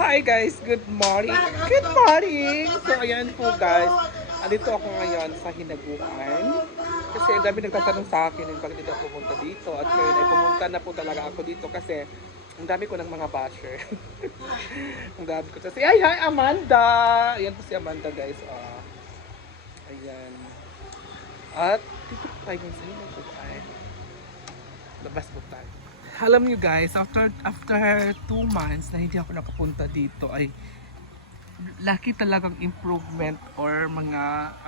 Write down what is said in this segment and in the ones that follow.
Hi guys, good morning. Good morning. So ayan po guys, andito ako ngayon sa Hinaguan. Kasi ang dami nagtatanong sa akin kung bakit dito ako pumunta dito. At ngayon ay pumunta na po talaga ako dito kasi ang dami ko ng mga basher. Ang dami ko. Kasi ay, hi Amanda! Ayan po si Amanda guys. Ayan. At dito po tayo sa Hinaguan. Labas po tayo. Alam nyo guys, after 2 months na hindi ako nakapunta dito ay laki talagang improvement or mga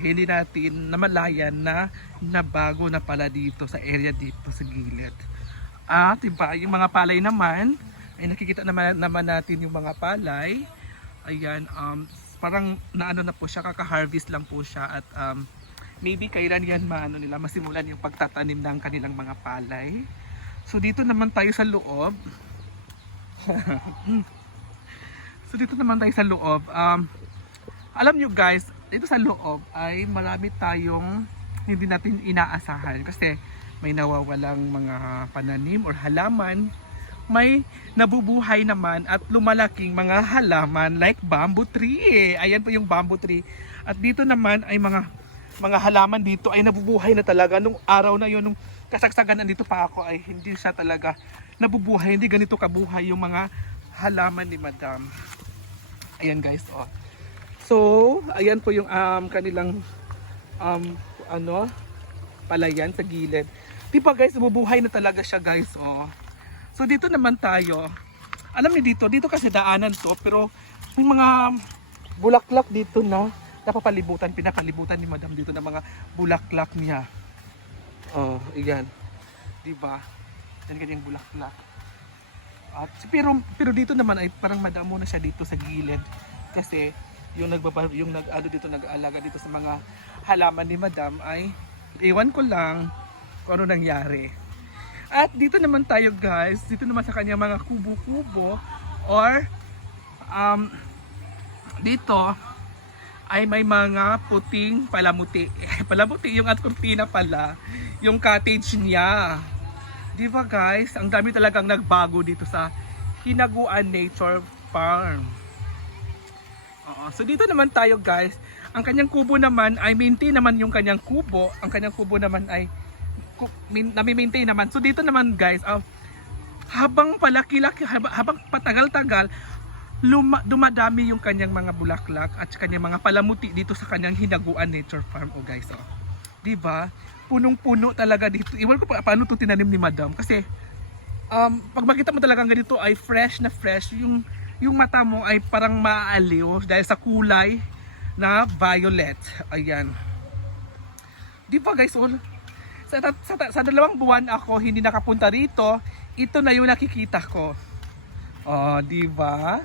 hindi natin namalayan na nabago na pala dito sa area dito sa gilid. At diba, yung mga palay naman ay nakikita naman natin yung mga palay. Ayan, parang naano na po siya, kaka-harvest lang po siya at maybe kailan yan masimulan yung pagtatanim ng kanilang mga palay. So dito naman tayo sa loob. So dito naman tayo sa loob. Alam nyo guys, dito sa loob ay marami tayong hindi natin inaasahan kasi may nawawalang mga pananim or halaman. May nabubuhay naman at lumalaking mga halaman like bamboo tree. Ayan po yung bamboo tree. At dito naman ay mga halaman dito ay nabubuhay na talaga. Nung araw na yon, nung kasagsagan nandito pa ako ay hindi siya talaga nabubuhay, hindi ganito kabuhay yung mga halaman ni Madam. Ayan guys, oh. So ayan po yung kanilang palayan sa gilid. Diba guys, nabubuhay na talaga siya guys, oh. So dito naman tayo. Alam niyo dito kasi daanan to, pero may mga bulaklak dito na pinapalibutan ni Madam dito ng mga bulaklak niya. Oh, iyan. 'Di ba? Yan kanyang bulaklak. At pero dito naman ay parang madamo na siya dito sa gilid kasi yung nag-aalaga dito sa mga halaman ni Madam ay iwan ko lang kung ano nangyari. At dito naman tayo guys, dito naman sa kanyang mga kubo-kubo or dito ay may mga puting palamuti. Palamuti yung at kurtina pala, yung cottage niya. Di ba guys? Ang dami talagang nagbago dito sa Hinaguan Nature Farm. So dito naman tayo guys. Ang kanyang kubo naman ay maintain naman yung kanyang kubo. Ang kanyang kubo naman ay nami-maintain naman. So dito naman guys, habang palaki-laki, habang patagal-tagal, dumadami yung kanyang mga bulaklak at kanyang mga palamuti dito sa kanyang Hinaguan Nature Farm. Oh guys, oh. 'Di ba? Punong-puno talaga dito. Iwan ko paano 'to tinanim ni Madam kasi pag makita mo talagang ganito ay fresh na fresh, yung mata mo ay parang maaaliw dahil sa kulay na violet. Ayan. 'Di ba guys, oh? Sa 2 buwan ako hindi nakapunta rito, ito na yung nakikita ko. Oh, 'di ba?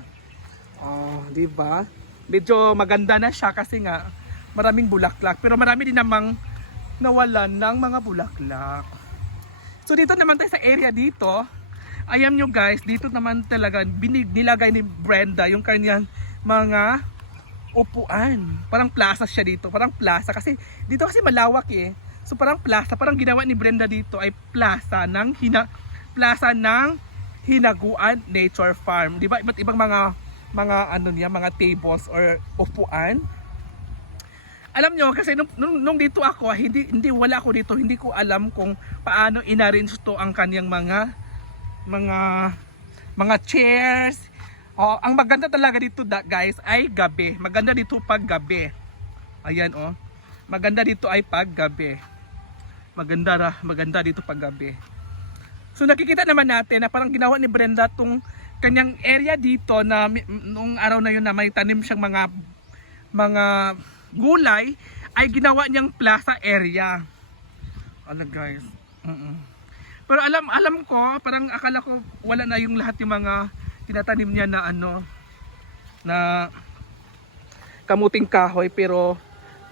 Oh, 'di ba? Medyo maganda na siya kasi nga maraming bulaklak, pero marami din namang nawalan ng mga bulaklak. So dito naman tayo sa area dito. Ayan nyo guys, dito naman talaga nilagay ni Brenda yung kanyang mga upuan. Parang plaza siya dito, parang plaza kasi dito kasi malawak eh. So parang plaza, parang ginawa ni Brenda dito ay plaza ng Hinaguan Nature Farm. 'Di ba? Iba't ibang mga mga tables or upuan. Alam nyo kasi nung dito ako, wala ako dito, hindi ko alam kung paano inarrange to ang kanyang mga chairs. Oh, ang maganda talaga dito guys ay gabi. Maganda dito pag gabi. Ayan oh. Maganda dito ay pag gabi. Maganda dito pag gabi. So nakikita naman natin na parang ginawa ni Brenda tong kanyang area dito na nung araw na yun na may tanim siyang mga gulay ay ginawa niyang plaza area. Ano guys. Pero alam ko, parang akala ko wala na yung lahat yung mga tinatanim niya na na kamuting kahoy, pero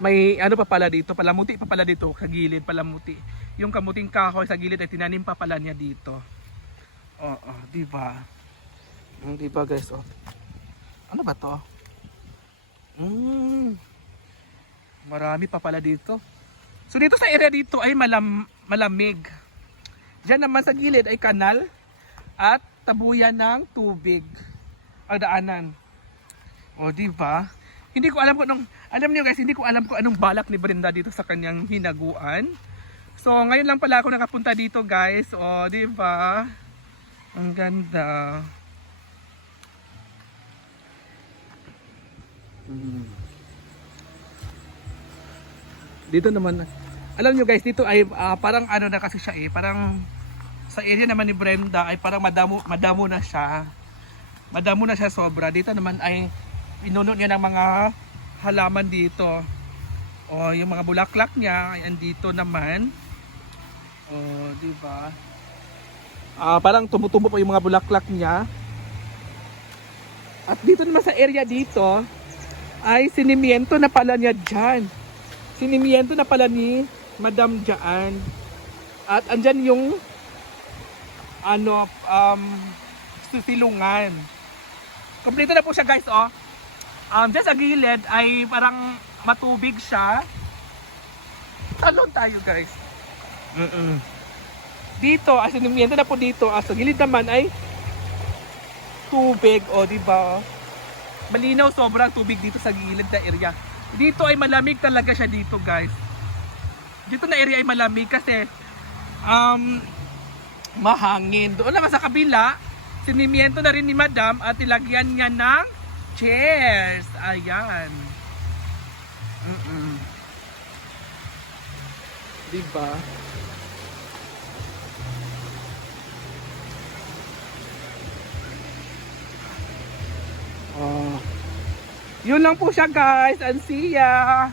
may pa pala dito, palamuti pa pala dito sa gilid, palamuti. Yung kamuting kahoy sa gilid ay tinanim pa pala niya dito. Oo, di ba? Di ba guys, oh. Ano ba to? Marami pa pala dito. So dito sa area dito ay malamig. Diyan naman sa gilid ay kanal at tabuyan ng tubig ang daanan. O, di ba? Hindi ko alam kung anong, alam niyo guys, hindi ko alam kung anong balak ni Brenda dito sa kanyang hinaguan. So, ngayon lang pala ako nakapunta dito guys. O, di ba? Ang ganda. Dito naman, alam nyo guys, dito ay parang ano na kasi siya parang sa area naman ni Brenda ay parang madamo na siya. Madamo na siya sobra. Dito naman ay pinuno niya ng mga halaman dito. O yung mga bulaklak niya ay andito naman. O, di ba? Parang tumutubo pa yung mga bulaklak niya. At dito naman sa area dito ay sinimiento na pala niya diyan. Sinimiento na pala ni Madam dyan. At andyan yung susilungan. Kompleto na po siya guys, oh. Dyan sa gilid ay parang matubig siya. Talon tayo guys. Dito, sinimiento na po dito. Sa gilid naman ay tubig, oh, di ba? Malinaw sobrang tubig dito sa gilid na area. Dito ay malamig talaga siya dito guys. Dito na area ay malamig kasi mahangin. Doon naman sa kabila, sinimiento na rin ni Madam at ilagyan niya ng chairs. Ayan. Diba? Yun lang po siya guys. And see ya!